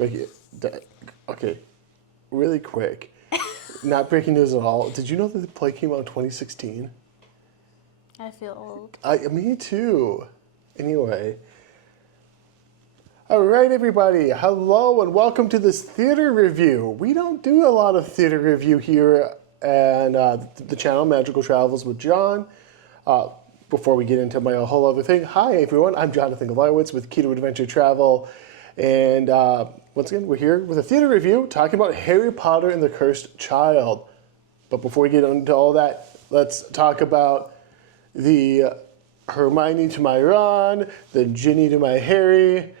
Okay, really quick. Not breaking news at all. Did you know that the play came out in 2016? I feel old. Me too. Anyway. All right, everybody. Hello and welcome to this theater review. We don't do a lot of theater review here and the channel, Magical Travels with John. Before we get into my whole other thing, hi everyone. I'm Jonathan jgalarowicz with Key to Adventure Travel. And once again, we're here with a theater review talking about Harry Potter and the Cursed Child. But before we get into all that, let's talk about the Hermione to my Ron, the Ginny to my Harry.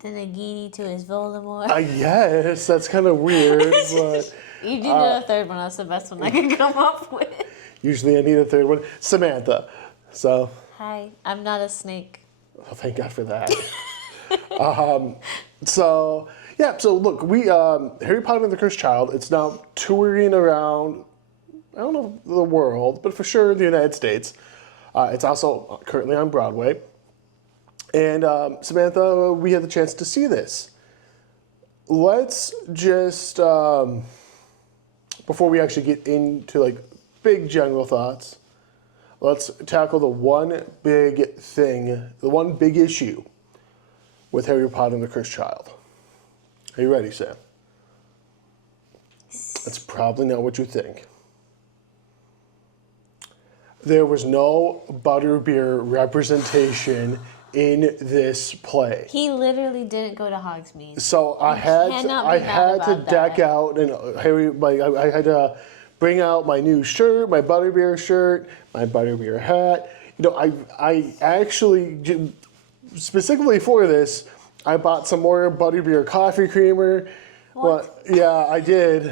The Nagini to his Voldemort. Yes, that's kind of weird. But, You do know a third one. That's the best one I can come up with. usually I need a third one. Samantha. So. Hi, I'm not a snake. Oh, thank God for that. So look, we Harry Potter and the Cursed Child, it's now touring around, I don't know the world, but for sure the United States. It's also currently on Broadway. And Samantha, we had the chance to see this. Let's just, before we actually get into like big general thoughts, let's tackle the one big thing, the one big issue with Harry Potter and the Cursed Child. Are you ready, Sam? That's probably not what you think. There was no butterbeer representation in this play. He literally didn't go to Hogsmeade. So I had to deck out, and I had to bring out my new shirt, my butterbeer shirt, my butterbeer hat. You know, I actually, specifically for this, I bought some more butterbeer coffee creamer. What? Well, yeah, I did.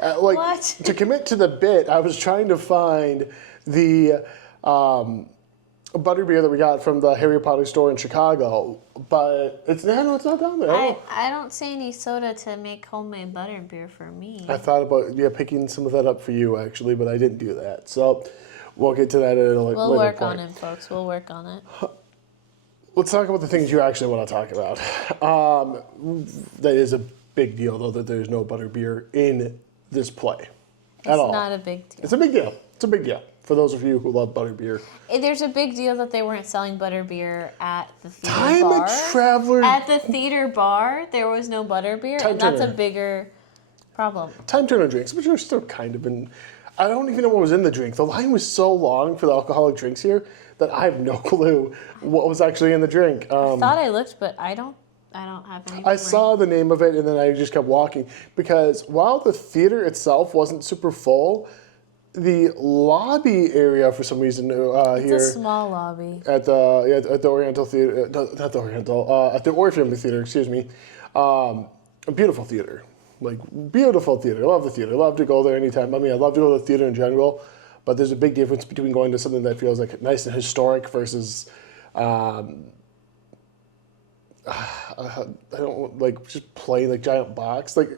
What? To commit to the bit, I was trying to find the butterbeer that we got from the Harry Potter store in Chicago, but it's not down there. I don't see any soda to make homemade butterbeer for me. I thought about picking some of that up for you actually, but I didn't do that. So we'll get to that at a later point. We'll work on it, folks. We'll work on it. Let's talk about the things you actually want to talk about. That is a big deal, though, that there's no butterbeer in this play at all. It's not a big deal. It's a big deal. It's a big deal for those of you who love butterbeer. There's a big deal that they weren't selling butterbeer at the theater Time bar. and Traveler. At the theater bar, there was no butterbeer, and that's a bigger problem. Time Turner drinks, which are still kind of in. I don't even know what was in the drink. The line was so long for the alcoholic drinks here that I have no clue what was actually in the drink. I thought I looked, but I don't have any. I saw the name of it, and then I just kept walking because while the theater itself wasn't super full, the lobby area for some reason It's here a small lobby. at the Oriental Theater, not the Oriental, at the Orpheum Theater, excuse me, a beautiful theater, like beautiful theater. I love the theater. I love to go there anytime. I mean, I love to go to the theater in general, but there's a big difference between going to something that feels like nice and historic versus. I don't like just playing like giant box. Like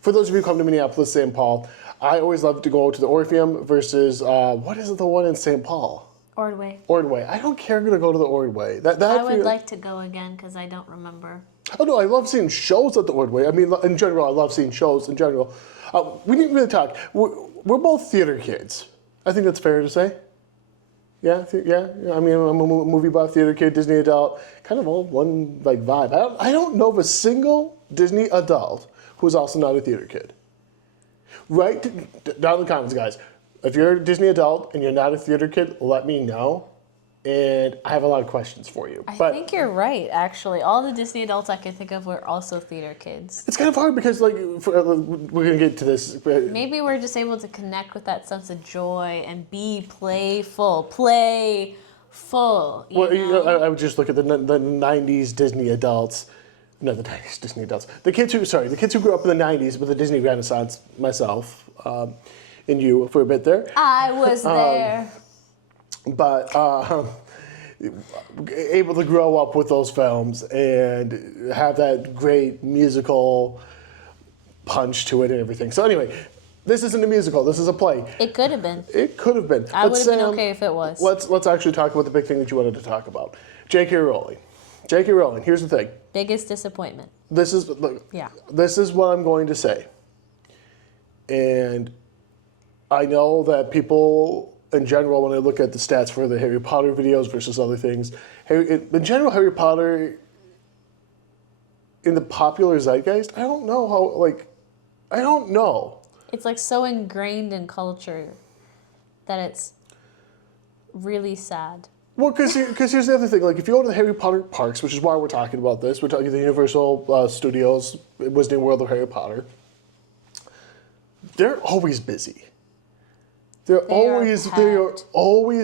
for those of you who come to Minneapolis, St. Paul, I always love to go to the Orpheum versus what is it, the one in St. Paul? Ordway. Ordway. I don't care to go to the Ordway. I would like to go again because I don't remember. Oh no, I love seeing shows at the Ordway. I mean, in general, I love seeing shows in general. We didn't really talk. We're both theater kids. I think that's fair to say. Yeah. I mean, I'm a movie buff, theater kid, Disney adult, kind of all one like vibe. I don't know of a single Disney adult who's also not a theater kid. Write down in the comments, guys. If you're a Disney adult and you're not a theater kid, let me know. And I have a lot of questions for you. I think you're right, actually. All the Disney adults I can think of were also theater kids. It's kind of hard because, like, we're going to get to this. Maybe we're just able to connect with that sense of joy and be playful. Playful. I would just look at the 90s Disney adults. No, the 90s Disney adults. The kids who grew up in the 90s with the Disney Renaissance, myself, and you for a bit there. I was there. But able to grow up with those films and have that great musical punch to it and everything. So anyway, this isn't a musical. This is a play. It could have been. It could have been. I would have been okay if it was. Let's actually talk about the big thing that you wanted to talk about. J.K. Rowling. J.K. Rowling, here's the thing. Biggest disappointment. Look, Yeah. this is what I'm going to say. And I know that people in general, when I look at the stats for the Harry Potter videos versus other things, in general, Harry Potter in the popular zeitgeist, I don't know how, like, I don't know. It's like so ingrained in culture that it's really sad. Well, because here's the other thing. Like, if you go to the Harry Potter parks, which is why we're talking about this, we're talking the Universal Studios, Wizarding World of Harry Potter. They're always busy. They're always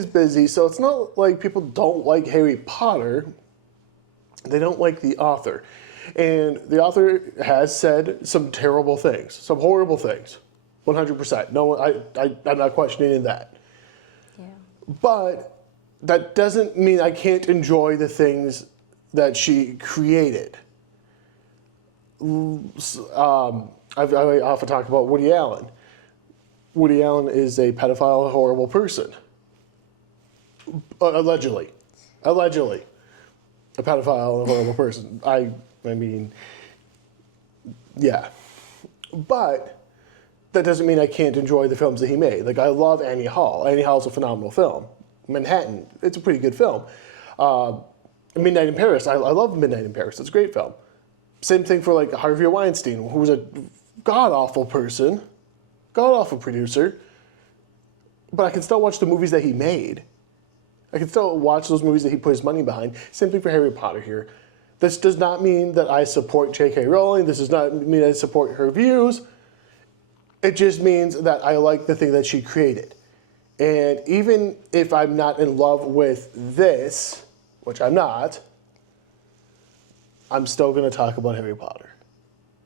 busy. So it's not like people don't like Harry Potter. They don't like the author. And the author has said some terrible things, some horrible things, 100%. No, I'm not questioning that. Yeah. But that doesn't mean I can't enjoy the things that she created. I often talk about Woody Allen. Woody Allen is a pedophile, a horrible person. Allegedly. A pedophile, a horrible person. I mean, yeah. But that doesn't mean I can't enjoy the films that he made. Like, I love Annie Hall. Annie Hall is a phenomenal film. Manhattan, it's a pretty good film. Midnight in Paris, I love Midnight in Paris. It's a great film. Same thing for, like, Harvey Weinstein, who was a god-awful person, god-awful producer, but I can still watch the movies that he made. I can still watch those movies that he put his money behind. Same thing for Harry Potter here. This does not mean that I support J.K. Rowling. This does not mean I support her views. It just means that I like the thing that she created. And even if I'm not in love with this, which I'm not, I'm still going to talk about Harry Potter.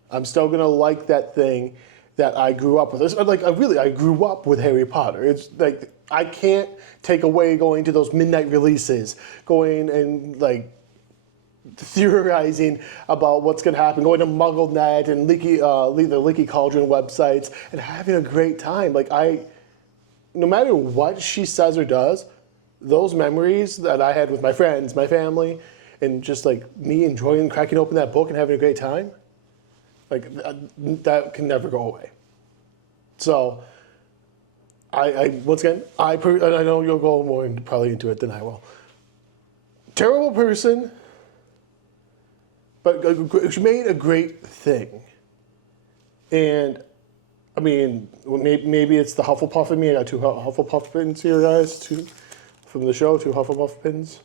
I'm still going to like that thing that I grew up with. It's like, I grew up with Harry Potter. It's like, I can't take away going to those midnight releases, going and, like, theorizing about what's going to happen, going to MuggleNet and the Leaky Cauldron websites and having a great time. Like, no matter what she says or does, those memories that I had with my friends, my family, and just like me enjoying cracking open that book and having a great time, like that can never go away. So, once again, I know you'll go more probably into it than I will. Terrible person, but she made a great thing. And I mean, maybe it's the Hufflepuff in me. I got two Hufflepuff pins here, guys, from the show, two Hufflepuff pins.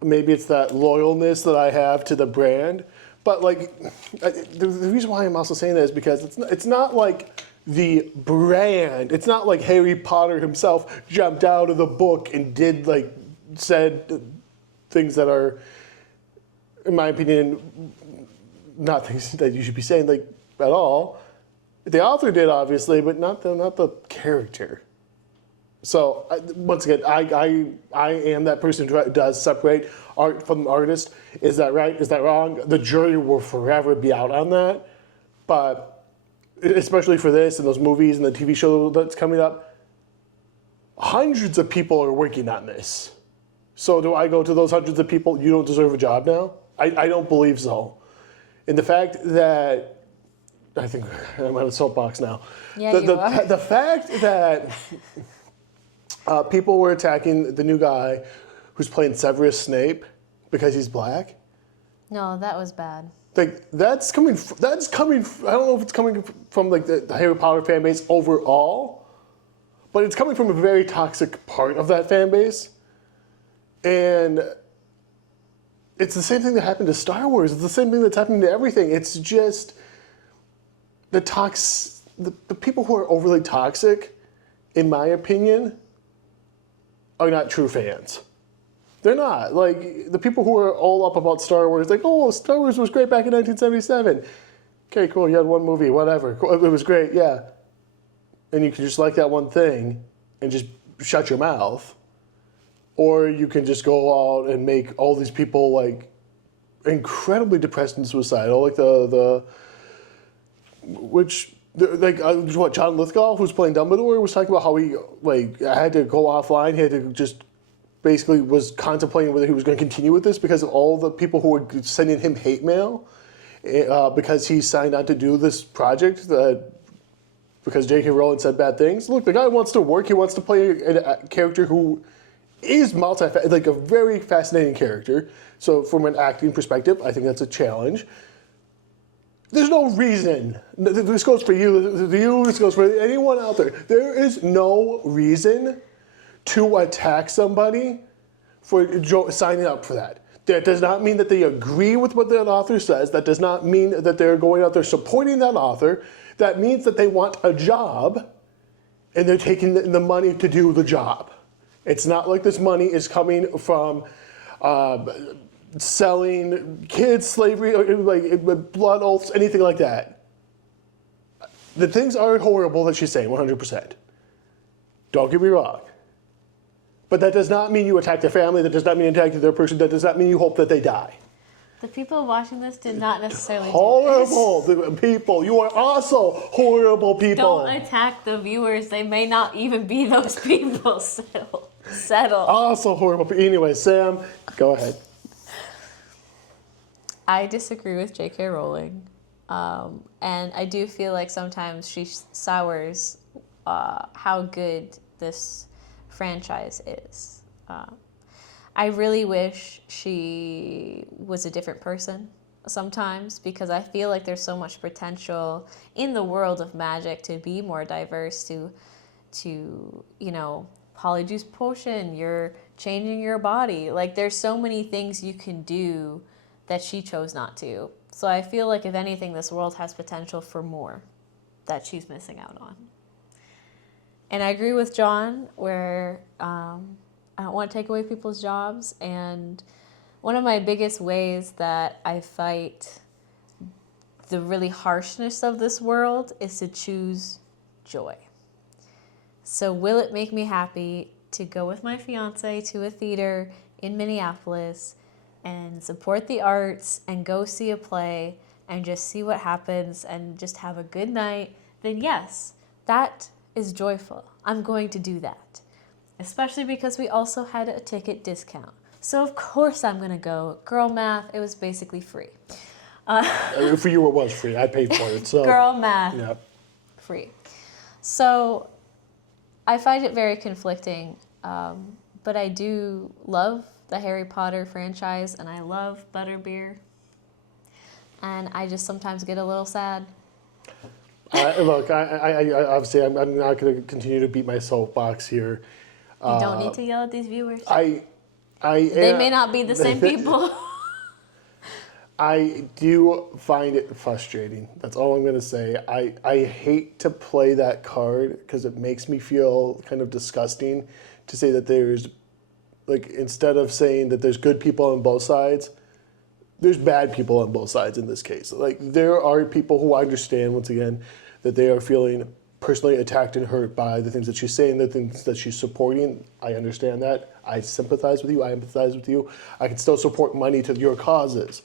Maybe it's that loyalness that I have to the brand. But like, the reason why I'm also saying that is because it's not like the brand. It's not like Harry Potter himself jumped out of the book and said things that are, in my opinion, not things that you should be saying like at all. The author did, obviously, but not the character. So once again, I am that person who does separate art from the artist. Is that right? Is that wrong? The jury will forever be out on that. But especially for this and those movies and the TV show that's coming up, hundreds of people are working on this. So do I go to those hundreds of people, you don't deserve a job now? I don't believe so. And the fact that, I think I'm on a soapbox now. Yeah, you are. The fact that people were attacking the new guy who's playing Severus Snape because he's black. No, that was bad. Like that's coming. I don't know if it's coming from like the Harry Potter fan base overall, but it's coming from a very toxic part of that fan base, and it's the same thing that happened to Star Wars. It's the same thing that's happening to everything. It's just the people who are overly toxic, in my opinion, are not true fans. They're not. Like, the people who are all up about Star Wars, like, oh, Star Wars was great back in 1977. Okay, cool, you had one movie, whatever. Cool, it was great, yeah. And you can just like that one thing and just shut your mouth. Or you can just go out and make all these people, like, incredibly depressed and suicidal. Like, John Lithgow, who's playing Dumbledore, was talking about how he, like, had to go offline. He had to just basically was contemplating whether he was going to continue with this because of all the people who were sending him hate mail because he signed on to do this project because J.K. Rowling said bad things. Look, the guy wants to work. He wants to play a character who is like a very fascinating character. So from an acting perspective, I think that's a challenge. There's no reason. This goes for you, this goes for anyone out there. There is no reason to attack somebody for signing up for that. That does not mean that they agree with what that author says. That does not mean that they're going out there supporting that author. That means that they want a job and they're taking the money to do the job. It's not like this money is coming from selling kids, slavery, like blood oaths, anything like that. The things are horrible that she's saying, 100%. Don't get me wrong. But that does not mean you attack their family. That does not mean you attack their person. That does not mean you hope that they die. The people watching this did not necessarily horrible do this. The people. You are also horrible people. Don't attack the viewers. They may not even be those people. Settle. Also horrible people. Anyway, Sam, go ahead. I disagree with J.K. Rowling. And I do feel like sometimes she sours how good this franchise is. I really wish she was a different person sometimes because I feel like there's so much potential in the world of magic to be more diverse, to polyjuice potion, you're changing your body. Like there's so many things you can do that she chose not to. So I feel like if anything, this world has potential for more that she's missing out on. And I agree with John where I don't want to take away people's jobs. And one of my biggest ways that I fight the really harshness of this world is to choose joy. So will it make me happy to go with my fiance to a theater in Minneapolis and support the arts and go see a play and just see what happens and just have a good night? Then yes, that is joyful. I'm going to do that. Especially because we also had a ticket discount. So of course I'm going to go. Girl math, it was basically free. For you it was free. I paid for it. So girl math, yeah. Free. So I find it very conflicting, but I do love the Harry Potter franchise and I love butterbeer. And I just sometimes get a little sad. Look, I obviously I'm not going to continue to beat my soapbox here. You don't need to yell at these viewers. They may not be the same people. I do find it frustrating. That's all I'm going to say. I hate to play that card because it makes me feel kind of disgusting to say that there's, like, instead of saying that there's good people on both sides, there's bad people on both sides in this case. Like, there are people who understand, once again, that they are feeling personally attacked and hurt by the things that she's saying, the things that she's supporting. I understand that. I sympathize with you. I empathize with you. I can still support money to your causes.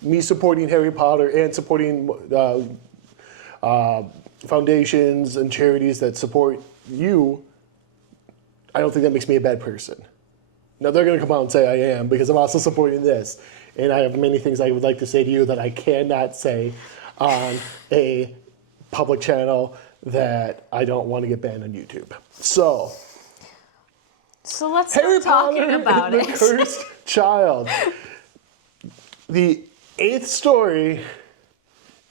Me supporting Harry Potter and supporting foundations and charities that support you, I don't think that makes me a bad person. Now, they're going to come out and say I am because I'm also supporting this. And I have many things I would like to say to you that I cannot say on a public channel that I don't want to get banned on YouTube. So let's Harry start talking Potter about and it. the Cursed Child. The 8th story,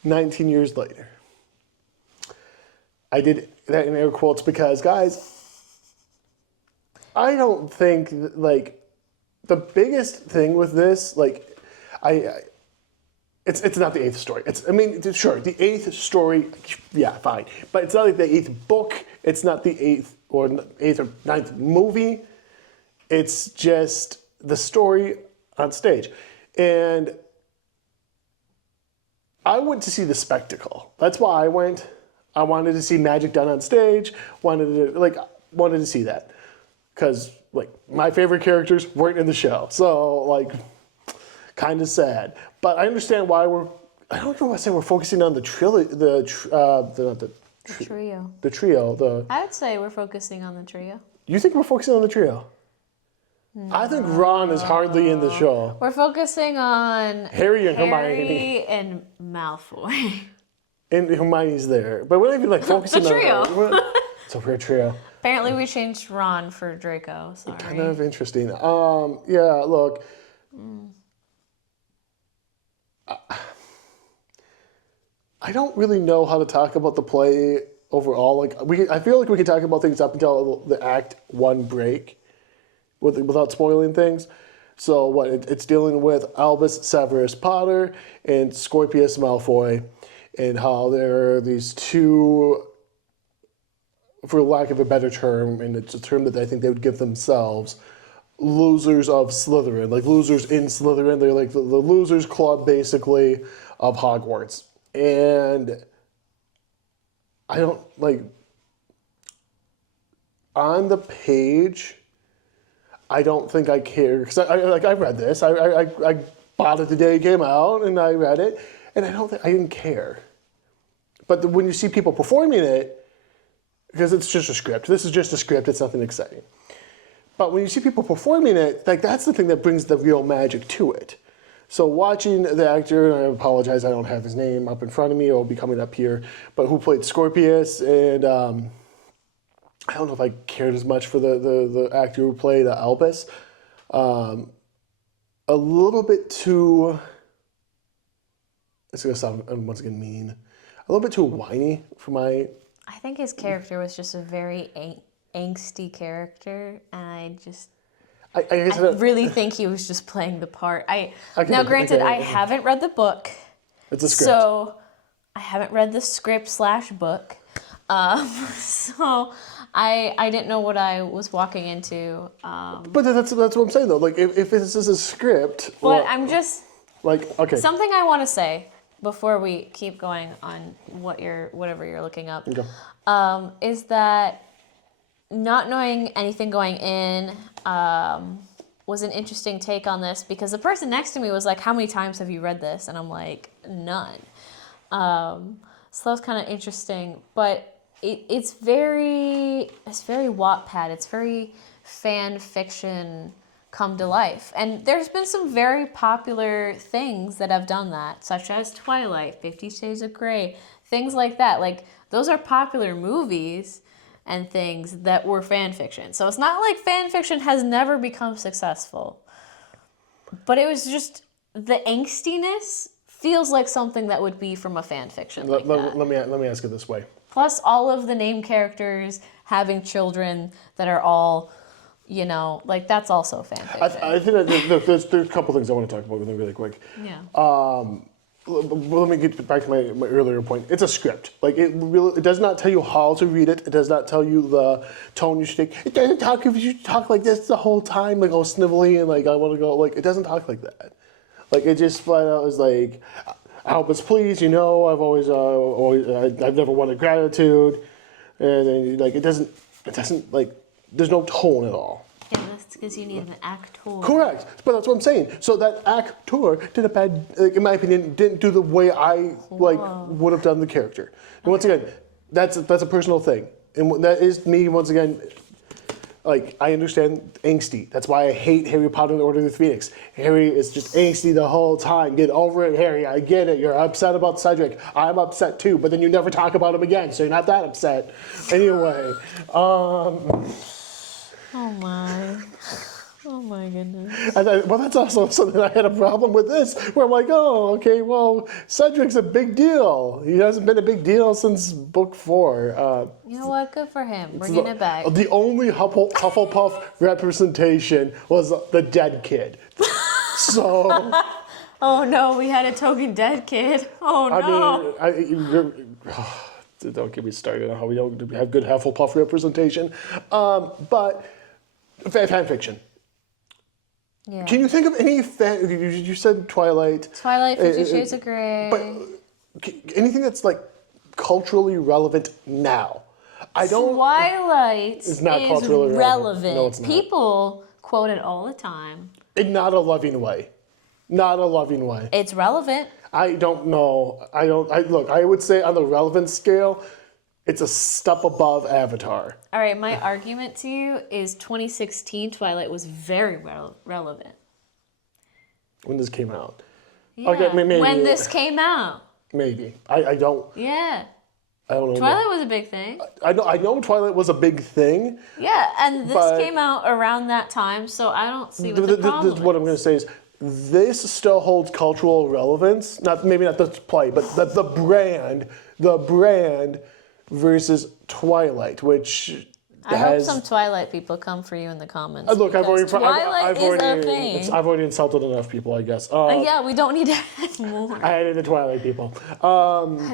19 years later. I did that in air quotes because, guys, I don't think, like, the biggest thing with this, like, it's not the 8th story. Sure, the 8th story, yeah, fine. But it's not like the 8th book. It's not the 8th or 9th movie. It's just the story on stage. And I went to see the spectacle. That's why I went. I wanted to see magic done on stage. Wanted to see that. Because, like, my favorite characters weren't in the show. So, like, kind of sad. But I understand why I don't know why I say we're focusing on the trio. The trio. I would say we're focusing on the trio. You think we're focusing on the trio? I think Ron is hardly in the show. We're focusing on Harry and Hermione. Harry and Malfoy. And Hermione's there. But we're not even like focusing The trio. on it's a weird trio. Apparently we changed Ron for Draco. Sorry. Kind of interesting. Yeah, look. I don't really know how to talk about the play overall. Like I feel like we could talk about things up until the Act 1 break without spoiling things. So what it's dealing with Albus Severus Potter and Scorpius Malfoy, and how there are these two, for lack of a better term, and it's a term that I think they would give themselves, losers of Slytherin, like losers in Slytherin. They're like the losers club, basically, of Hogwarts. And I don't, like, on the page, I don't think I care, because I read this, I bought it the day it came out, and I read it, and I didn't care. But when you see people performing it, because it's just a script, this is just a script, it's nothing exciting. But when you see people performing it, like that's the thing that brings the real magic to it. So watching the actor, and I apologize, I don't have his name up in front of me, it'll be coming up here, but who played Scorpius, and I don't know if I cared as much for the actor who played Albus. A little bit too, it's going to sound once again mean, a little bit too whiny for my... I think his character was just a very angsty character, and I really think he was just playing the part. Now, granted, I haven't read the book. It's a script. So I haven't read the script/book. So I didn't know what I was walking into. But that's what I'm saying, though. Like, if this is a script... But well, I'm just... Like, okay. Something I want to say before we keep going on whatever you're looking up, is that not knowing anything going in was an interesting take on this, because the person next to me was like, how many times have you read this? And I'm like, none. So that was kind of interesting, but it's very Wattpad. It's very fan fiction come to life. And there's been some very popular things that have done that, such as Twilight, 50 Shades of Grey, things like that. Like, those are popular movies and things that were fan fiction. So it's not like fan fiction has never become successful. But it was just, the angstiness feels like something that would be from a fan fiction like that. Let me ask it this way. Plus all of the named characters having children that are all, you know, like, that's also fan fiction. I think that there's a couple things I want to talk about with them really quick. Yeah. Let me get back to my earlier point. It's a script. Like, it does not tell you how to read it. It does not tell you the tone you should take. It doesn't talk if you talk like this the whole time, like all snivelly and like I want to go. Like, it doesn't talk like that. Like, it just flat out is like, Albus, please, you know, I've never wanted gratitude, and then like it doesn't like, there's no tone at all. Yeah, that's because you need an actor. Correct, but that's what I'm saying. So that actor did a bad, like, in my opinion, didn't do the way I would have done the character. And once again, that's a personal thing, and that is me once again. Like, I understand angsty. That's why I hate Harry Potter and the Order of the Phoenix. Harry is just angsty the whole time. Get over it, Harry. I get it. You're upset about Cedric. I'm upset too, but then you never talk about him again, so you're not that upset. Anyway, Oh my goodness. Well, that's also something I had a problem with this, where I'm like, oh, okay, well, Cedric's a big deal. He hasn't been a big deal since book 4. You know what? Good for him. Bringing it back. The only Hufflepuff representation was the dead kid. So... Oh no, we had a token dead kid. Oh no. Don't get me started on how we don't have good Hufflepuff representation. But fan fiction. Yeah. Can you think of any you said Twilight. 50 Shades of Grey. But anything that's like culturally relevant now? Twilight is not culturally relevant. No, it's not. People quote it all the time. In not a loving way. Not a loving way. It's relevant. I don't know. I would say on the relevance scale, It's a step above Avatar. All right, my argument to you is 2016 Twilight was very relevant. When this came out. Yeah, Okay, maybe. when this came out. Maybe. I don't Yeah. I don't know. Twilight was a big thing. I know Twilight was a big thing. Yeah, and this But- came out around that time, so I don't see what the problem is. What I'm going to say is this still holds cultural relevance. Maybe not the play, but the brand versus Twilight, which I hope has. some Twilight people come for you in the comments. Look, I've already, because Twilight is a thing. I've already insulted enough people, I guess. Yeah, we don't need to add more. I hated the Twilight people.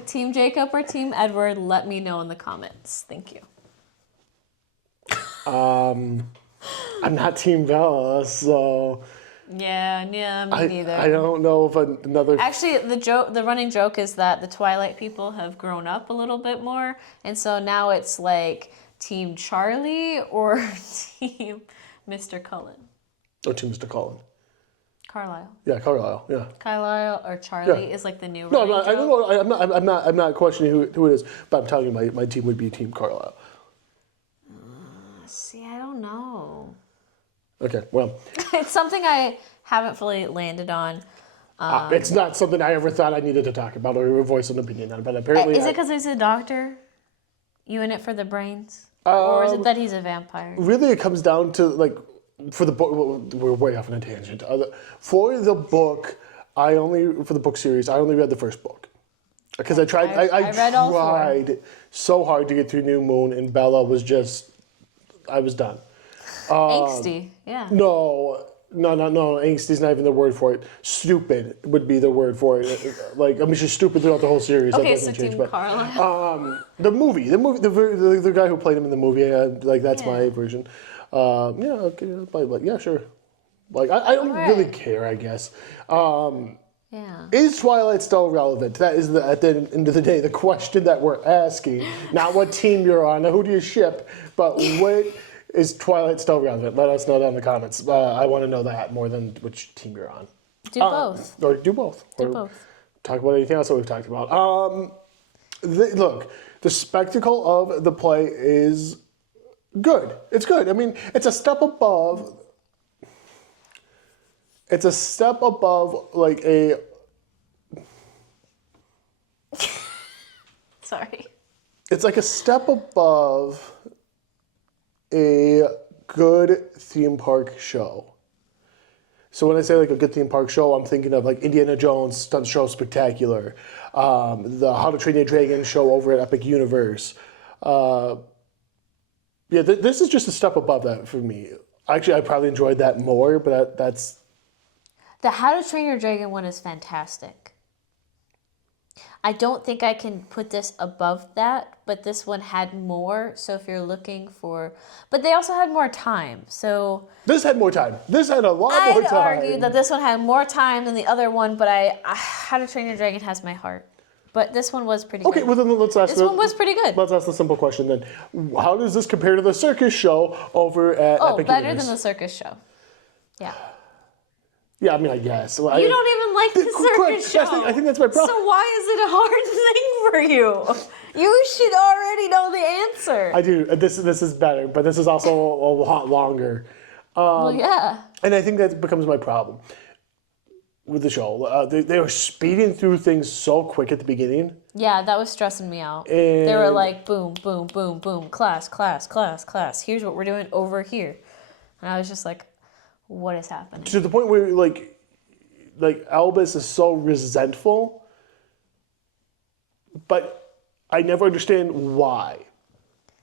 Team Jacob or Team Edward, let me know in the comments. Thank you. I'm not Team Bella, so Yeah, me neither. I don't know if another. Actually, the running joke is that the Twilight people have grown up a little bit more, and so now it's like Team Charlie or Team Mr. Cullen. Oh, Team Mr. Cullen. Carlisle. Yeah, Carlisle. Yeah. Carlisle or Charlie is like the new No, running I'm not, joke. I'm not questioning who it is, but I'm telling you, my team would be Team Carlisle. See, I don't know. Okay, well. It's something I haven't fully landed on. It's not something I ever thought I needed to talk about or voice an opinion on, but apparently. Is it because he's a doctor? You in it for the brains? Or is it that he's a vampire? Really, it comes down to, like, for the book, we're way off on a tangent. For the book, for the book series, I only read the first book. Because I tried, I read all four. tried so hard to get through New Moon, and Bella was just, I was done. Angsty, yeah. No, angsty is not even the word for it. Stupid would be the word for it. Like, I mean, she's stupid throughout the whole series. Okay, that so doesn't change. Team But Carlisle. the movie, the guy who played him in the movie, like that's my version. Yeah, okay, but yeah, sure. Like, I don't really care, I guess. Yeah. Is Twilight still relevant? That is, at the end of the day, the question that we're asking. Not what team you're on, not who do you ship, but what is Twilight still relevant? Let us know down in the comments. I want to know that more than which team you're on. Do both. Or do both. Do Or both. talk about anything else that we've talked about. Look, the spectacle of the play is good. It's good. I mean, it's a step above. It's a step above, like a. Sorry. It's like a step above a good theme park show. So when I say like a good theme park show, I'm thinking of like Indiana Jones Stunt Show Spectacular, the How to Train Your Dragon show over at Epic Universe. Yeah, this is just a step above that for me. Actually, I probably enjoyed that more, but that's. The How to Train Your Dragon one is fantastic. I don't think I can put this above that, but this one had more. So if you're looking for, but they also had more time. So This had more time. This had a lot more I'd time. argue that this one had more time than the other one, but How to Train Your Dragon has my heart. But this one was pretty Okay, good. well then let's ask. This one was pretty good. Let's ask the simple question then: how does this compare to the circus show over at Epic better Universe? than the circus show. Yeah. Yeah, I mean, I guess. Well, You don't even like the circus show. I think that's my problem. So why is it a hard thing for you? You should already know the answer. I do. This is better, but this is also a lot longer. Well, yeah. And I think that becomes my problem with the show. They were speeding through things so quick at the beginning. Yeah, that was stressing me out. And They were like, boom, boom, boom, boom, class, class, class, class. Here's what we're doing over here. And I was just like, what is happening? to the point where like Albus is so resentful, but I never understand why.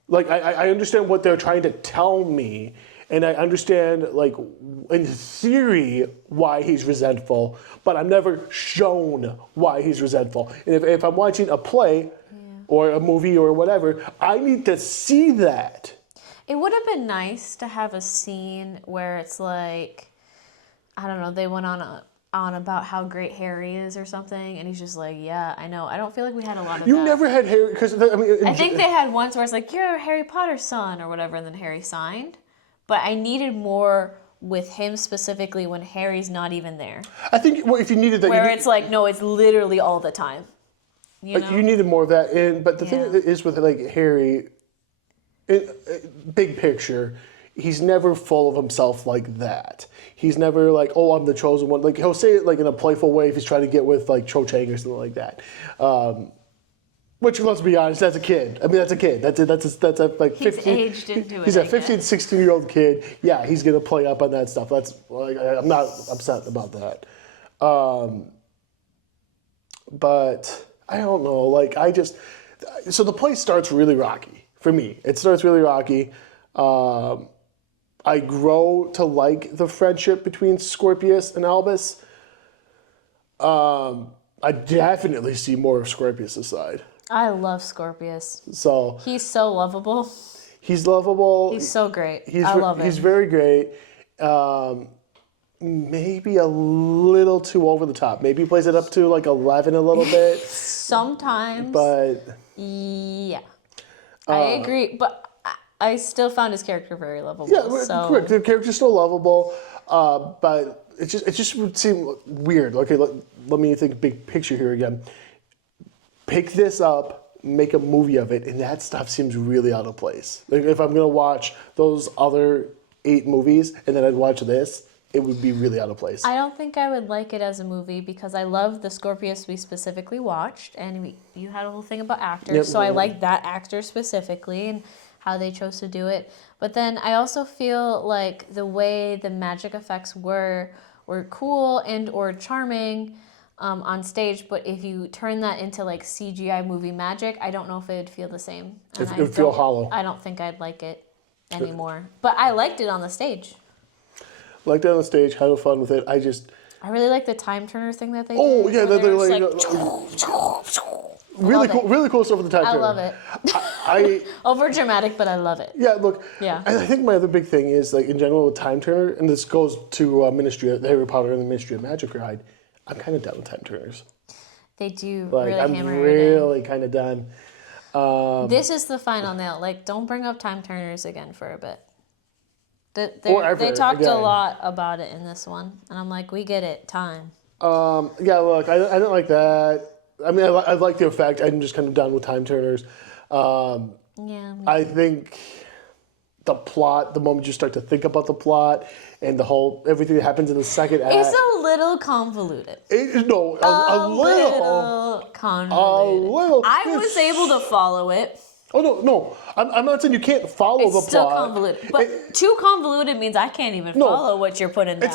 Like I understand what they're trying to tell me, and I understand like in theory why he's resentful, but I'm never shown why he's resentful. And if I'm watching a play or a movie or whatever, I need to see that. It would have been nice to have a scene where it's like, I don't know, they went on about how great Harry is or something, and he's just like, yeah, I know. I don't feel like we had a lot of that. You never had Harry, because I mean, I think they had once where it's like, you're Harry Potter's son or whatever, and then Harry signed. But I needed more with him specifically when Harry's not even there. I think if you needed that, Where it's like, no, it's literally all the time. You know? You needed more of that. But the thing is with like Harry, big picture, he's never full of himself like that. He's never like, oh, I'm the chosen one. Like he'll say it like in a playful way if he's trying to get with like Cho Chang or something like that. Which, let's be honest, that's a kid. I mean, that's a kid. That's a like 15. He's aged into it. He's a 15, 16-year-old kid. Yeah, he's gonna play up on that stuff. That's like, I'm not upset about that. But I don't know. Like so the play starts really rocky for me. It starts really rocky. I grow to like the friendship between Scorpius and Albus. I definitely see more of Scorpius' side. I love Scorpius. So He's so lovable. he's lovable. He's so great. I love him. He's very great. Maybe a little too over the top. Maybe he plays it up to like 11 a little bit. Sometimes. But yeah. I agree. But I still found his character very lovable. yeah, so. correct. The character's still lovable. But it just would seem weird. Okay, let me think big picture here again. Pick this up, make a movie of it, and that stuff seems really out of place. Like if I'm gonna watch those other 8 movies and then I'd watch this, it would be really out of place. I don't think I would like it as a movie because I love the Scorpius we specifically watched, and you had a whole thing about actors, Yep, so I yep. like that actor specifically and how they chose to do it. But then I also feel like the way the magic effects were cool and or charming on stage, but if you turn that into like CGI movie magic, I don't know if it would feel the same. And It would feel hollow. I don't think I'd like it anymore. But I liked it on the stage. Liked it on the stage, had fun with it. I really like the time turner thing that they Oh did. yeah, where they're it's like really cool, really cool stuff with the time I turner. love it. I Over dramatic, but I love it. yeah, look. Yeah. And I think my other big thing is like in general with time turner, and this goes to the Harry Potter and the Ministry of Magic ride. I'm kind of done with time turners. They do Like really I'm hammer it in. really kind of done. This is the final nail. Like, don't bring up time turners again for a bit. Or ever They talked again. a lot about it in this one, and I'm like, we get it. Time. Yeah, look, I didn't like that. I mean, I like the effect. I'm just kind of done with time turners. Yeah. I think the plot, the moment you start to think about the plot and everything that happens in the second act. It's a little convoluted. A little. Convoluted. A little. I was able to follow it. Oh, no. I'm not saying you can't follow the It's still plot. convoluted. But too convoluted means I can't even follow what you're putting down. It's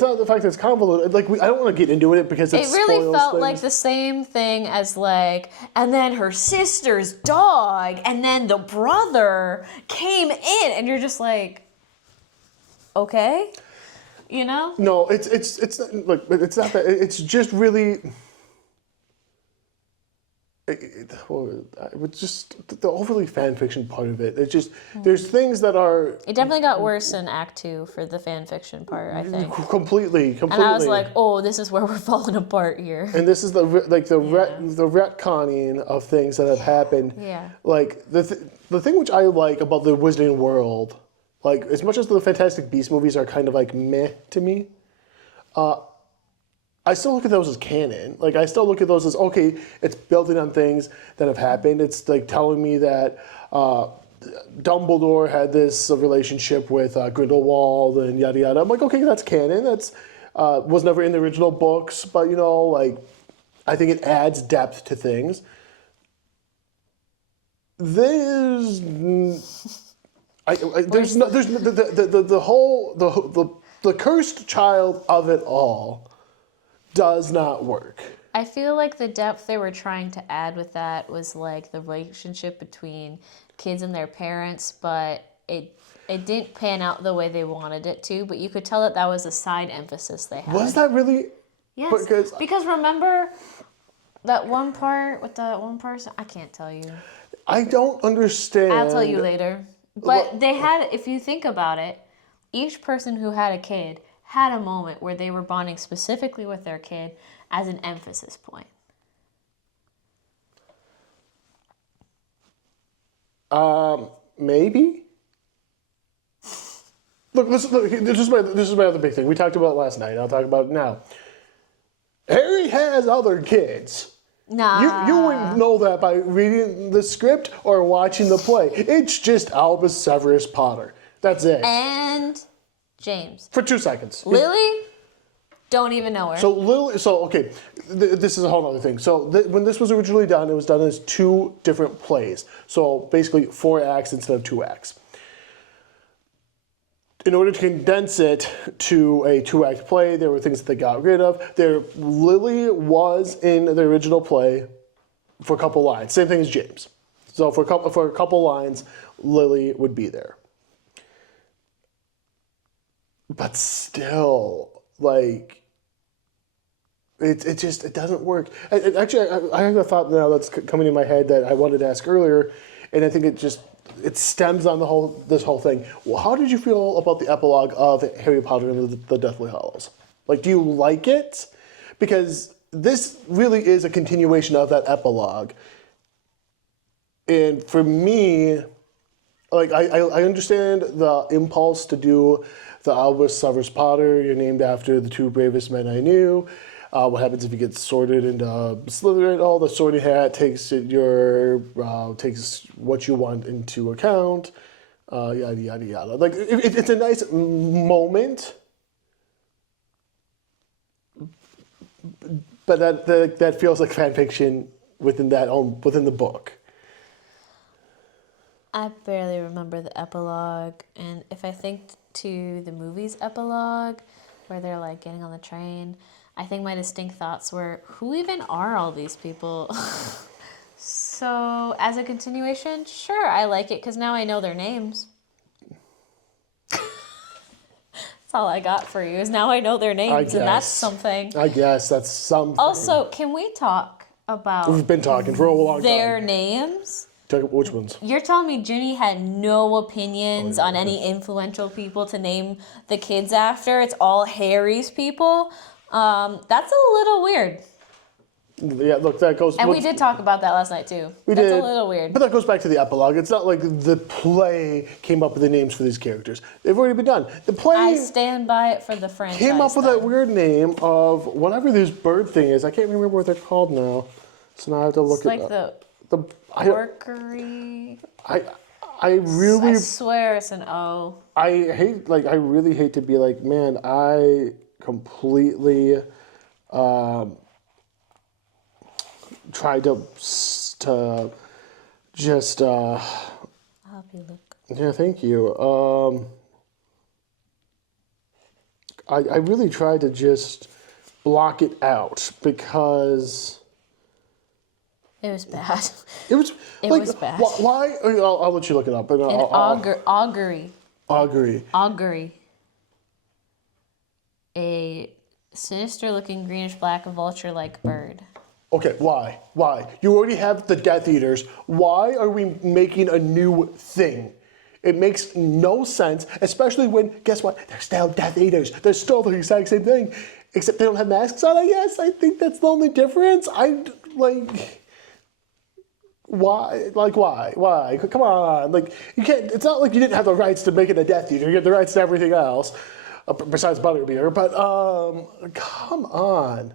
not the fact that it's convoluted. Like, I don't want to get into it because it really spoils felt things. like the same thing as like, and then her sister's dog, and then the brother came in, and you're just like, okay, you know? No, it's not, look, it's not that. It's just really. It was just the overly fan fiction part of it. It's just there's things that are It definitely got worse in Act 2 for the fan fiction part, I think. completely. And I was like, oh, this is where we're falling apart here. And this is the retconning of things that have happened. Yeah. Like the thing which I like about the Wizarding World, like as much as the Fantastic Beasts movies are kind of like meh to me, I still look at those as canon. Like I still look at those as okay, it's building on things that have happened. It's like telling me that Dumbledore had this relationship with Grindelwald and yada yada. I'm like, okay, that's canon. That's was never in the original books, but like I think it adds depth to things. There's the cursed child of it all does not work. I feel like the depth they were trying to add with that was like the relationship between kids and their parents, but it didn't pan out the way they wanted it to, but you could tell that was a side emphasis they had. Was that really? Yes, because remember that one part with that one person? I can't tell you. I don't understand. I'll tell you later. But they had, if you think about it, each person who had a kid had a moment where they were bonding specifically with their kid as an emphasis point. Maybe. Look, this is my other big thing. We talked about it last night. I'll talk about it now. Harry has other kids. Nah. You wouldn't know that by reading the script or watching the play. It's just Albus Severus Potter. That's it. And James. For 2 seconds. Lily? Don't even know her. So Lily, okay, this is a whole other thing. So when this was originally done, it was done as 2 different plays. So basically 4 acts instead of 2 acts. In order to condense it to a 2-act play, there were things that they got rid of. Lily was in the original play for a couple lines. Same thing as James. So for a couple lines, Lily would be there. But still, like, it doesn't work. Actually, I have a thought now that's coming in my head that I wanted to ask earlier, and I think it stems on this whole thing. Well, how did you feel about the epilogue of Harry Potter and the Deathly Hallows? Like, do you like it? Because this really is a continuation of that epilogue. And for me, like, I understand the impulse to do the Albus Severus Potter. You're named after the 2 bravest men I knew. What happens if you get sorted into Slytherin? Oh, the sorting hat takes takes what you want into account. Yada yada yada. Like it's a nice moment, but that feels like fan fiction within the book. I barely remember the epilogue, and if I think to the movie's epilogue, where they're like getting on the train, I think my distinct thoughts were, who even are all these people? So, as a continuation, sure, I like it because now I know their names. That's all I got for you, is now I know their names, and that's something. I guess that's something. Also, can we talk about We've been talking for a long time. their names? Which ones? You're telling me Ginny had no opinions on any influential people to name the kids after? It's all Harry's people? That's a little weird. Yeah, look, that goes... And we did talk about that last night, too. That's a little weird. But that goes back to the epilogue. It's not like the play came up with the names for these characters. They've already been done. The play... I stand by it for the franchise. Came up with that weird name of whatever this bird thing is. I can't remember what they're called now. So now I have to look it up. The Workery. I really... I swear it's an O. I really hate to be like, man, I completely tried to just... I'll help you look. Yeah, thank you. I really tried to just block it out because... It was bad. It was bad. Why? I'll let you look it up. But Augury. Augury. A sinister-looking greenish-black vulture-like bird. Okay, why? Why? You already have the Death Eaters. Why are we making a new thing? It makes no sense, especially when, guess what? They're still Death Eaters. They're still the exact same thing, except they don't have masks on, I guess. I think that's the only difference. Why? Why? Come on. Like, you can't, it's not like you didn't have the rights to make it a Death Eater. You have the rights to everything else, besides Butterbeer. But, come on.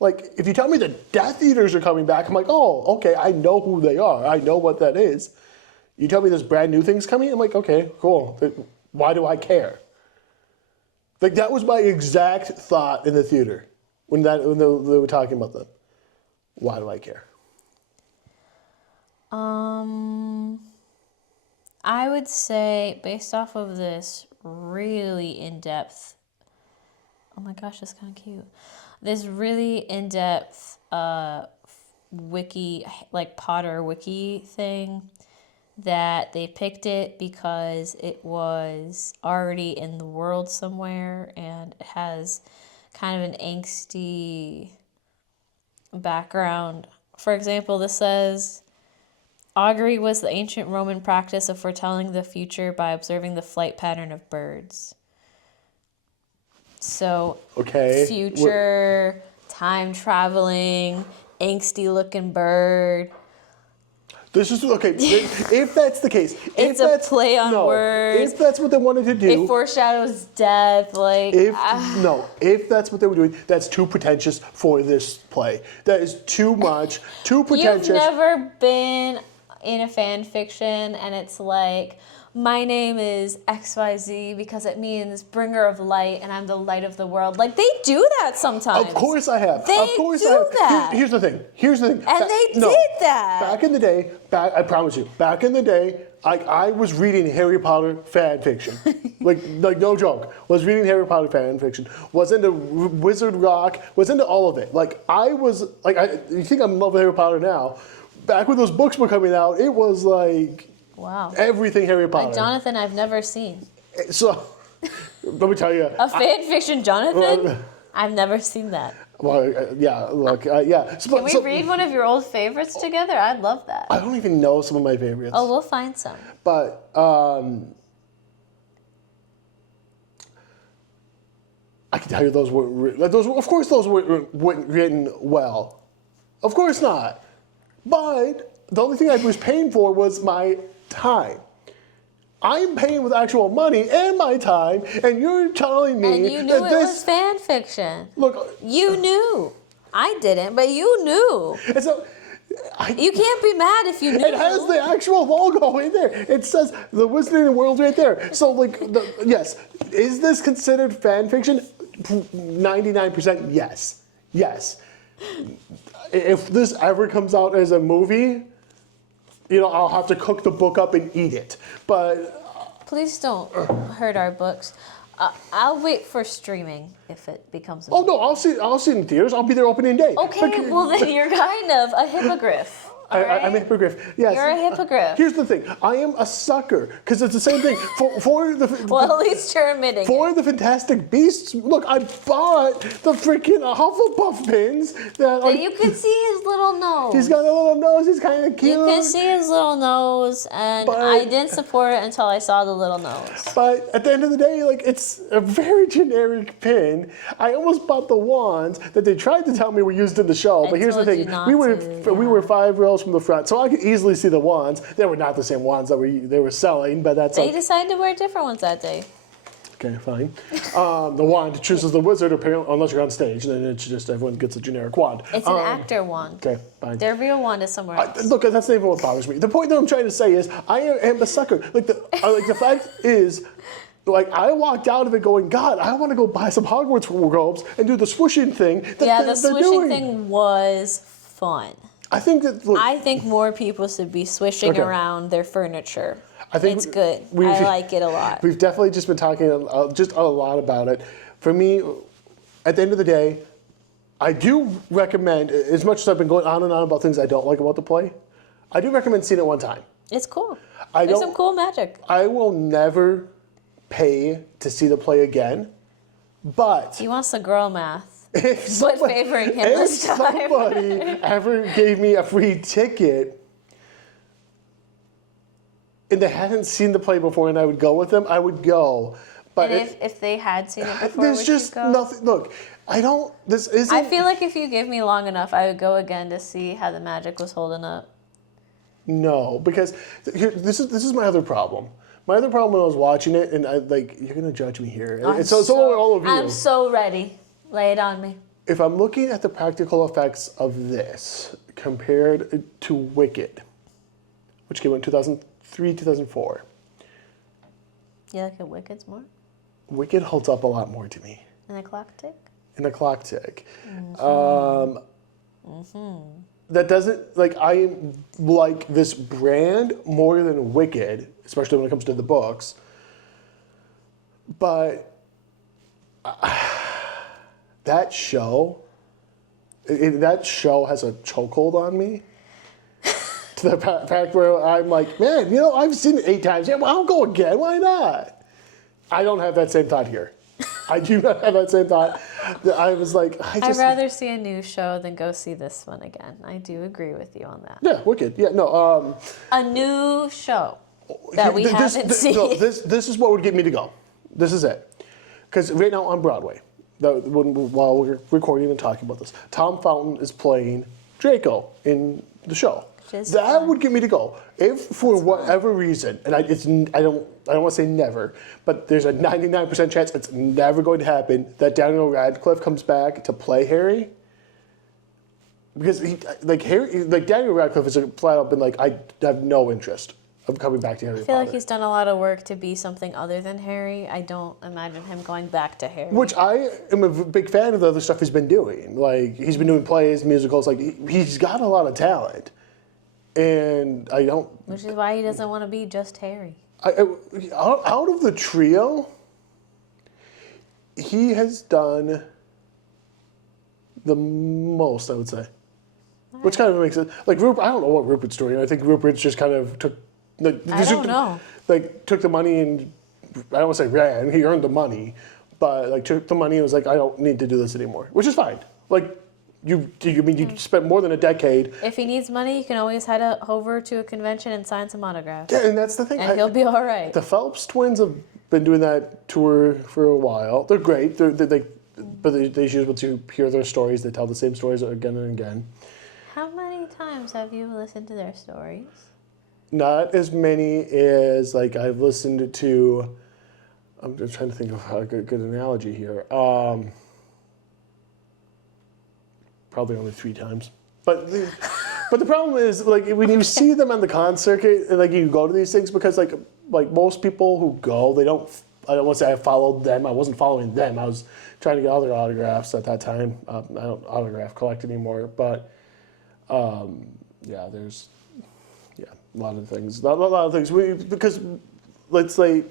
Like, if you tell me the Death Eaters are coming back, I'm like, oh, okay, I know who they are. I know what that is. You tell me this brand new thing's coming, I'm like, okay, cool. Why do I care? Like, that was my exact thought in the theater when they were talking about them. Why do I care? I would say, based off of this really in-depth, oh my gosh, that's kind of cute. This really in-depth wiki, like Potter wiki thing, that they picked it because it was already in the world somewhere and it has kind of an angsty background. For example, this says, augury was the ancient Roman practice of foretelling the future by observing the flight pattern of birds. So, okay. future, time traveling, angsty looking bird. This is okay. If that's the case, It's a play on words. If that's what they wanted to do, It foreshadows death. Like, if that's what they were doing, that's too pretentious for this play. That is too much, too pretentious. You've never been in a fan fiction and it's like, my name is XYZ because it means bringer of light and I'm the light of the world. Like, they do that sometimes. Of course I have. They of course do I have. that. Here's the thing. And they did that. Back in the day, I promise you, back in the day, I was reading Harry Potter fan fiction. like no joke. Was reading Harry Potter fan fiction. Was into Wizard Rock. Was into all of it. Like, I was, like, you think I'm in love with Harry Potter now. Back when those books were coming out, it was like... Wow. Everything Harry Potter. Like Jonathan, I've never seen. So, let me tell you. A fan fiction Jonathan? I've never seen that. Well, yeah, look, yeah. Can we read one of your old favorites together? I'd love that. I don't even know some of my favorites. Oh, we'll find some. But, I can tell you those weren't, of course those weren't written well. Of course not. But, the only thing I was paying for was my time. I'm paying with actual money and my time, and you're telling me and you knew that it was fan fiction. Look, you knew. I didn't, but you knew. So, you can't be mad if you knew. It has the actual logo in there. It says the Wizarding World right there. So, like, yes, is this considered fan fiction? 99% yes. Yes. If this ever comes out as a movie, you know, I'll have to cook the book up and eat it. But please don't hurt our books. I'll wait for streaming if it becomes a movie. Oh no, I'll see it in theaters. I'll be there opening day. Okay, well then you're kind of a hippogriff. Right? I'm a hippogriff. Yes. You're a hippogriff. Here's the thing. I am a sucker because it's the same thing for the. Well, at least you're admitting. For the Fantastic Beasts, look, I bought the freaking Hufflepuff pins. You can see his little nose. He's got a little nose. He's kind of cute. You can see his little nose, and I didn't support it until I saw the little nose. But at the end of the day, like, it's a very generic pin. I almost bought the wands that they tried to tell me were used in the show. But here's the thing: we were 5 rows from the front, so I could easily see the wands. They were not the same wands that they were selling, but that's. They decided to wear different ones that day. Okay, fine. The wand chooses the wizard, apparently, unless you're on stage, then it's just everyone gets a generic wand. It's an actor wand. Okay, fine. Their real wand is somewhere else. Look, that's not even what bothers me. The point that I'm trying to say is, I am a sucker. Like the fact is, like, I walked out of it going, God, I want to go buy some Hogwarts robes and do the swooshing thing. The swooshing thing was fun. I think that. Look, I think more people should be swishing around their furniture. I think it's good. I like it a lot. We've definitely just been talking just a lot about it. For me, at the end of the day, I do recommend, as much as I've been going on and on about things I don't like about the play, I do recommend seeing it one time. It's cool. There's some cool magic. I will never pay to see the play again, but... He wants the girl math. Favoring him this time. If somebody ever gave me a free ticket and they hadn't seen the play before and I would go with them, I would go. But and if they had seen it before, there's just nothing. Look, I feel like if you give me long enough, I would go again to see how the magic was holding up. No, because this is my other problem. My other problem when I was watching it, and you're gonna judge me here. So all of you. I'm so ready. Lay it on me. If I'm looking at the practical effects of this compared to Wicked, which came out in 2003, 2004. You like it Wicked's more? Wicked holds up a lot more to me. And the clock tick? And the clock tick. That doesn't, I like this brand more than Wicked, especially when it comes to the books. But that show has a chokehold on me. To the fact where I'm like, man, I've seen it 8 times. Yeah, well, I'll go again. Why not? I don't have that same thought here. I do not have that same thought. I was like, I'd rather see a new show than go see this one again. I do agree with you on that. Yeah, Wicked. Yeah, no. A new show that we haven't seen. No, this is what would get me to go. This is it. Because right now on Broadway, while we're recording and talking about this, Tom Fountain is playing Draco in the show. Which is That fun. would get me to go. If for whatever reason, and I don't want to say never, but there's a 99% chance it's never going to happen that Daniel Radcliffe comes back to play Harry. Because Daniel Radcliffe has flat out been like, I have no interest of coming back to Harry I feel Potter. like he's done a lot of work to be something other than Harry. I don't imagine him going back to Harry. Which I am a big fan of the other stuff he's been doing. Like, he's been doing plays, musicals. Like, he's got a lot of talent. And I don't... Which is why he doesn't want to be just Harry. Out of the trio, he has done the most, I would say. Which kind of makes it... Like, Rupert, I don't know what Rupert's doing. I think Rupert's just kind of took... I don't know. Like, took the money and... I don't want to say ran. He earned the money. But, like, took the money and was like, I don't need to do this anymore. Which is fine. Like... You spent more than a decade. If he needs money, you can always head over to a convention and sign some autographs. Yeah, and that's the thing. And he'll be all right. The Phelps twins have been doing that tour for a while. They're great. But they usually to hear their stories. They tell the same stories again and again. How many times have you listened to their stories? Not as many as like I've listened to. I'm just trying to think of a good analogy here. Probably only 3 times. But the problem is, like, when you see them on the con circuit, and, like, you go to these things, because, like most people who go, they don't, I don't want to say I followed them. I wasn't following them. I was trying to get other autographs at that time. I don't autograph collect anymore. But, there's, a lot of things. A lot of things. Because, let's say,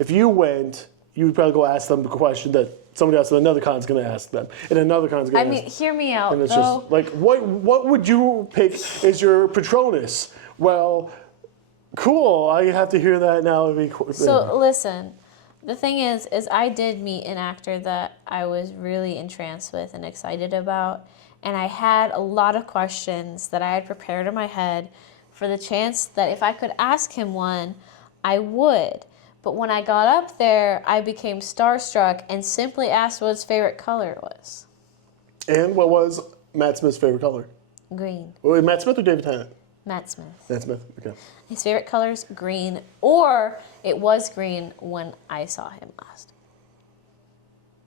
if you went, you would probably go ask them the question that somebody else at another con's going to ask them, and another con's going to ask. Hear me out. And it's though. just like, what would you pick as your Patronus? Well, cool. I have to hear that now. So listen, the thing is I did meet an actor that I was really entranced with and excited about, and I had a lot of questions that I had prepared in my head for the chance that if I could ask him one, I would. But when I got up there, I became starstruck and simply asked what his favorite color was. And what was Matt Smith's favorite color? Green. Wait, Matt Smith or David Tennant? Matt Smith. Matt Smith, okay. His favorite color is green, or it was green when I saw him last.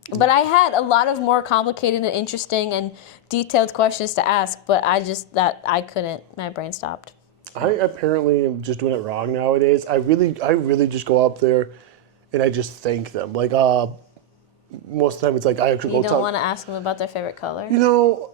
But I had a lot of more complicated and interesting and detailed questions to ask, but I couldn't. My brain stopped. I apparently am just doing it wrong nowadays. I really just go up there and I just thank them. Like, most of the time it's like I actually You go don't want to ask them about their favorite color? You know,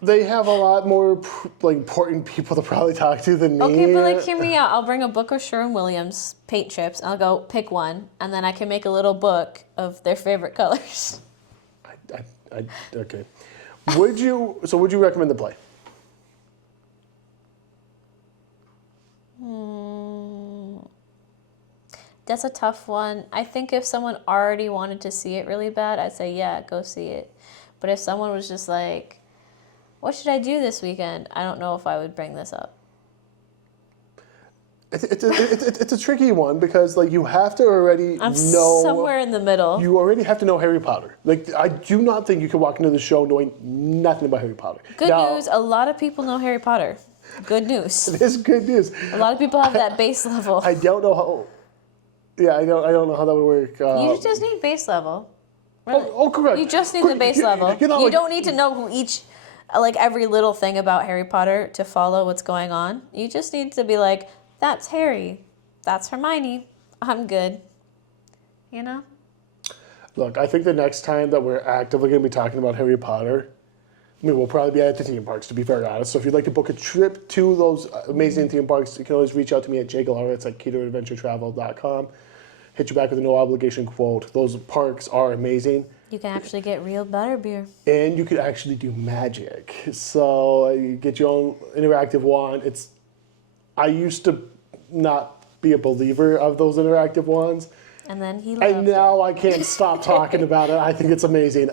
they have a lot more important people to probably talk to than me. Okay, but like, hear me out. I'll bring a book of Sherwin-Williams paint chips. I'll go pick one, and then I can make a little book of their favorite colors. Okay. Would you recommend the play? That's a tough one. I think if someone already wanted to see it really bad, I'd say, yeah, go see it. But if someone was just like, what should I do this weekend? I don't know if I would bring this up. It's a tricky one because, like, you have to already I'm know... somewhere in the middle. You already have to know Harry Potter. Like, I do not think you can walk into the show knowing nothing about Harry Potter. Good news, a lot of people know Harry Potter. Good news. It is good news. A lot of people have that base level. I don't know how... Yeah, I don't know how that would work. You just need base level. Really. Oh, correct. You just need the base level. You don't need to know who every little thing about Harry Potter to follow what's going on. You just need to be like, that's Harry. That's Hermione. I'm good. You know? Look, I think the next time that we're actively going to be talking about Harry Potter, we'll probably be at the theme parks, to be very honest. So if you'd like to book a trip to those amazing theme parks, you can always reach out to me at jgalarowicz at ketoadventuretravel.com. Hit you back with a no obligation quote. Those parks are amazing. You can actually get real butterbeer. And you could actually do magic. So you get your own interactive wand. I used to not be a believer of those interactive wands. And then he loved And now I can't stop talking about it. I think it's amazing.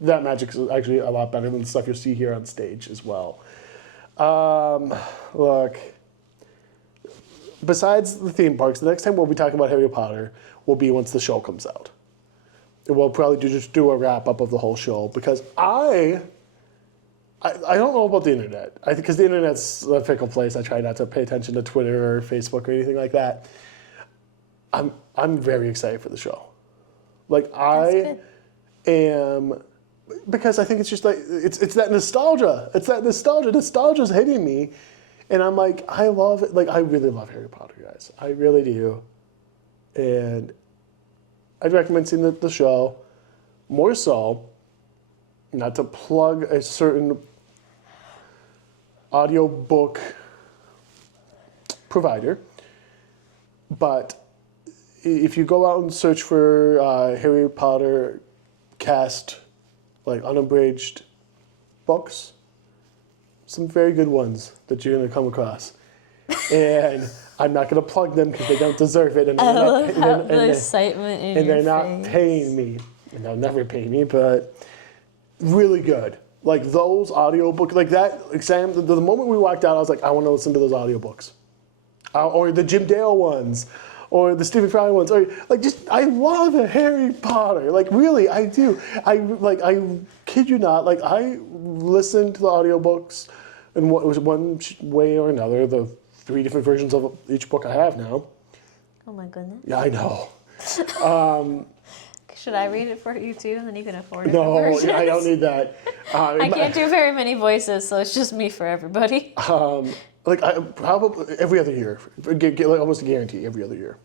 That magic is actually a lot better than the stuff you'll see here on stage as well. Look, besides the theme parks, the next time we'll be talking about Harry Potter will be once the show comes out. And we'll probably just do a wrap-up of the whole show because I I don't know about the internet. Because the internet's a fickle place. I try not to pay attention to Twitter or Facebook or anything like that. I'm very excited for the show. Like I am, because I think it's just like it's that nostalgia. It's that nostalgia. Nostalgia's hitting me, and I'm like, I love it. Like I really love Harry Potter, guys. I really do, and I'd recommend seeing the show. More so, not to plug a certain audiobook provider, but if you go out and search for Harry Potter cast, like unabridged books, some very good ones that you're going to come across. And I'm not going to plug them because they don't deserve it. And I love how the excitement in your And they're not paying me. And they'll never pay me, but really good. Like those audiobooks, like that exam, the moment we walked out, I was like, I want to listen to those audiobooks. Or the Jim Dale ones. Or the Stephen Fry ones, or like just I love Harry Potter. Like really, I do. I kid you not. Like I listened to the audiobooks in one way or another. The 3 different versions of each book I have now. Oh my goodness. Yeah, I know. Should I read it for you too, and then you can afford it? No, I don't need that. I can't do very many voices, so it's just me for everybody. Like I probably every other year, like almost a guarantee every other year.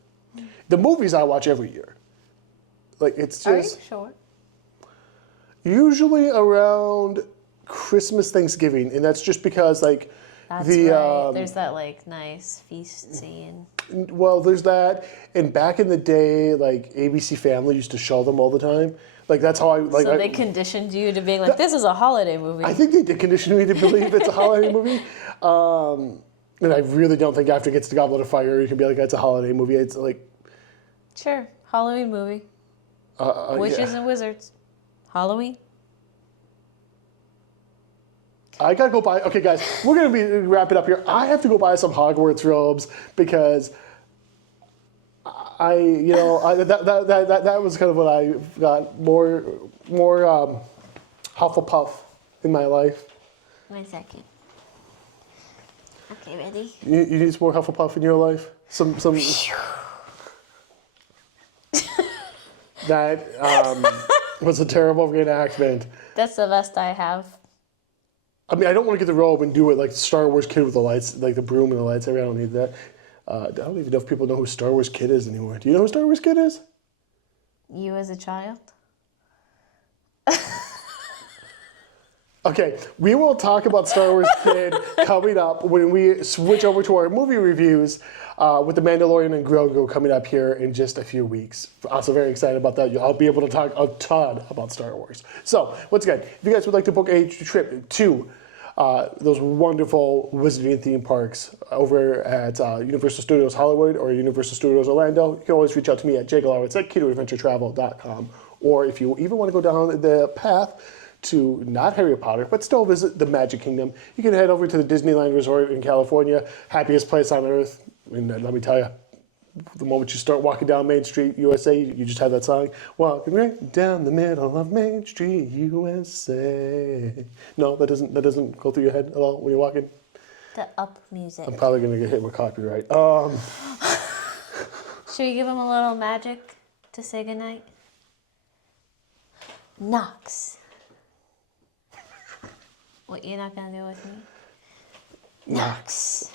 The movies I watch every year. Like it's just. Are you sure? Usually around Christmas, Thanksgiving, and that's just because like That's right. There's that like nice feast scene. Well, there's that, and back in the day, like ABC Family used to show them all the time. Like that's how I like. So they conditioned you to being like, this is a holiday movie. I think they did condition me to believe it's a holiday movie. And I really don't think after it gets to Goblet of Fire, you can be like, that's a holiday movie. It's like. Sure, Halloween movie. Witches and Wizards. Halloween. I gotta go buy. Okay, guys, we're gonna be wrap it up here. I have to go buy some Hogwarts robes because that was kind of what I got more Hufflepuff in my life. 1 second. Okay, ready? You need some more Hufflepuff in your life. Some. That was a terrible reenactment. That's the best I have. I mean, I don't want to get the robe and do it like Star Wars Kid with the lights, like the broom and the lights. I don't need that. I don't even know if people know who Star Wars Kid is anymore. Do you know who Star Wars Kid is? You as a child? Okay, we will talk about Star Wars Kid coming up when we switch over to our movie reviews with The Mandalorian and Grogu coming up here in just a few weeks. Also very excited about that. I'll be able to talk a ton about Star Wars. So, once again, if you guys would like to book a trip to those wonderful wizarding theme parks over at Universal Studios Hollywood or Universal Studios Orlando, you can always reach out to me at jgalarowicz at ketoadventuretravel.com. Or if you even want to go down the path to not Harry Potter, but still visit the Magic Kingdom, you can head over to the Disneyland Resort in California, happiest place on earth. And let me tell you, the moment you start walking down Main Street, USA, you just have that song, walking right down the middle of Main Street, USA. No, that doesn't go through your head at all when you're walking? The up music. I'm probably going to get hit with copyright. Should we give him a little magic to say goodnight? Knox. What, you're not going to do it with me? Knox.